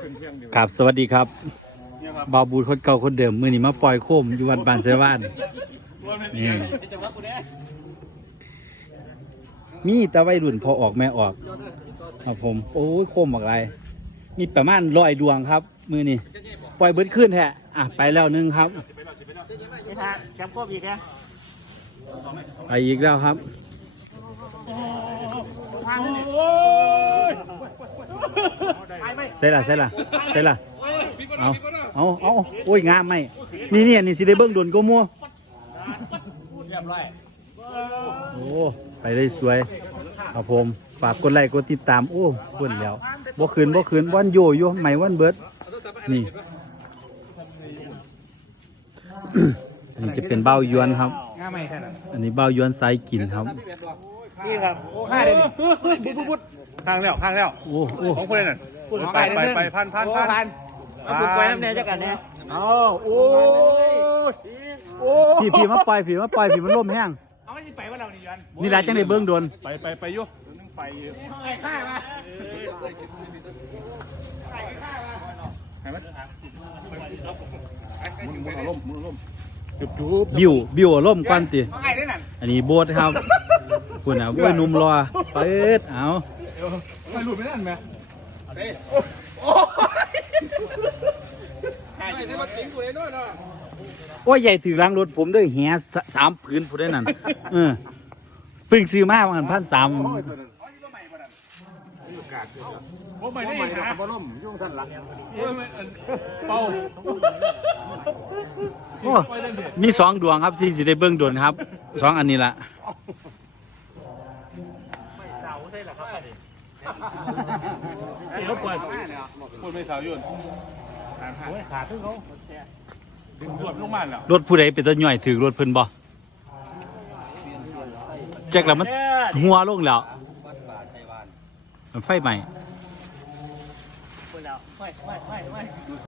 ขึ้นเพียงเดียวครับสวัสดีครับเนี่ยครับบาวบูดคนเก่าคนเดิมมือนี้มาปล่อยโคมอยู่วัดบานเซวานนี่มีแต่วัยรุ่นพอออกแม่ออก ครับผม โอ้ยโคมออกไร มีประมาณร้อยดวงครับ มือนี้ปล่อยเบิดขึ้นแฮะอะไปแล้วหนึงครับ นี่ฮะแชมป์โควิดเนี่ยไปอีกแล้วครับใส่ละใส่ละใส่ละเอาเอาเอาโอ้ยงามไหมนี่เนี่ยนี่สิได้เบิ้งโดนก็มัวโอ้ไปได้สวยครับผมฝากกดไลค์กดติดตามโอ้เบิ่นแล้วบ่คืนบ่คืนวันโยโย่ใหม่วันเบิดนี่นี่จะเป็นเบ้ายวนครับง่ายไหมแค่นั้นอันนี้เบ้ายวนไซส์กินครับ นี่ครับโอ้ง่ายเลยนี่พุดพุดพุดข้างแล้วข้างแล้วโอ้โอ้ของคนนั้นไปไปไปพันพันพันพันเอาผูกไว้น้ำเนยจักกันเนี่ยเอาโอ้ยโอ้พี่พี่มาปล่อยพี่มาปล่อยพี่มันล่มแห้งเอาไม่ไปว่าเรานี่ยันนี่แหละจังได้เบิ้งโดนไปไปไปอยู่ไปอยู่ไอ้ข้ามาให้มันมุนมุนอารมณ์มุนอารมณ์จุบจุบบิวบิวล่มก่อนติเอาไงได้นั่นอันนี้โบสครับ คุณอะว้ยหนุ่มรอเปิดเอาไม่หลุดไม่ได้ไหมโอ้ยใหญ่ถือล้างรถผมด้วยแหสสามผืนผู้ได้นั่นเออเพิ่งซื้อมาประมาณพันสามผมไม่ได้หาบอลล่มยุ่งสั้นละเป่าโอ้มีสองดวงครับที่สิได้เบิ้งโดนครับสองอันนี้ละ เขาเปิดพูดไม่สาวยุ่นขาดขึ้นเขาดึงรวบลงมาแล้วรถผู้ใดเป็นตัวย่อยถือรถเพิ่นบ่แจ็คแล้วมันหัวลงแล้วมันไฟใหม่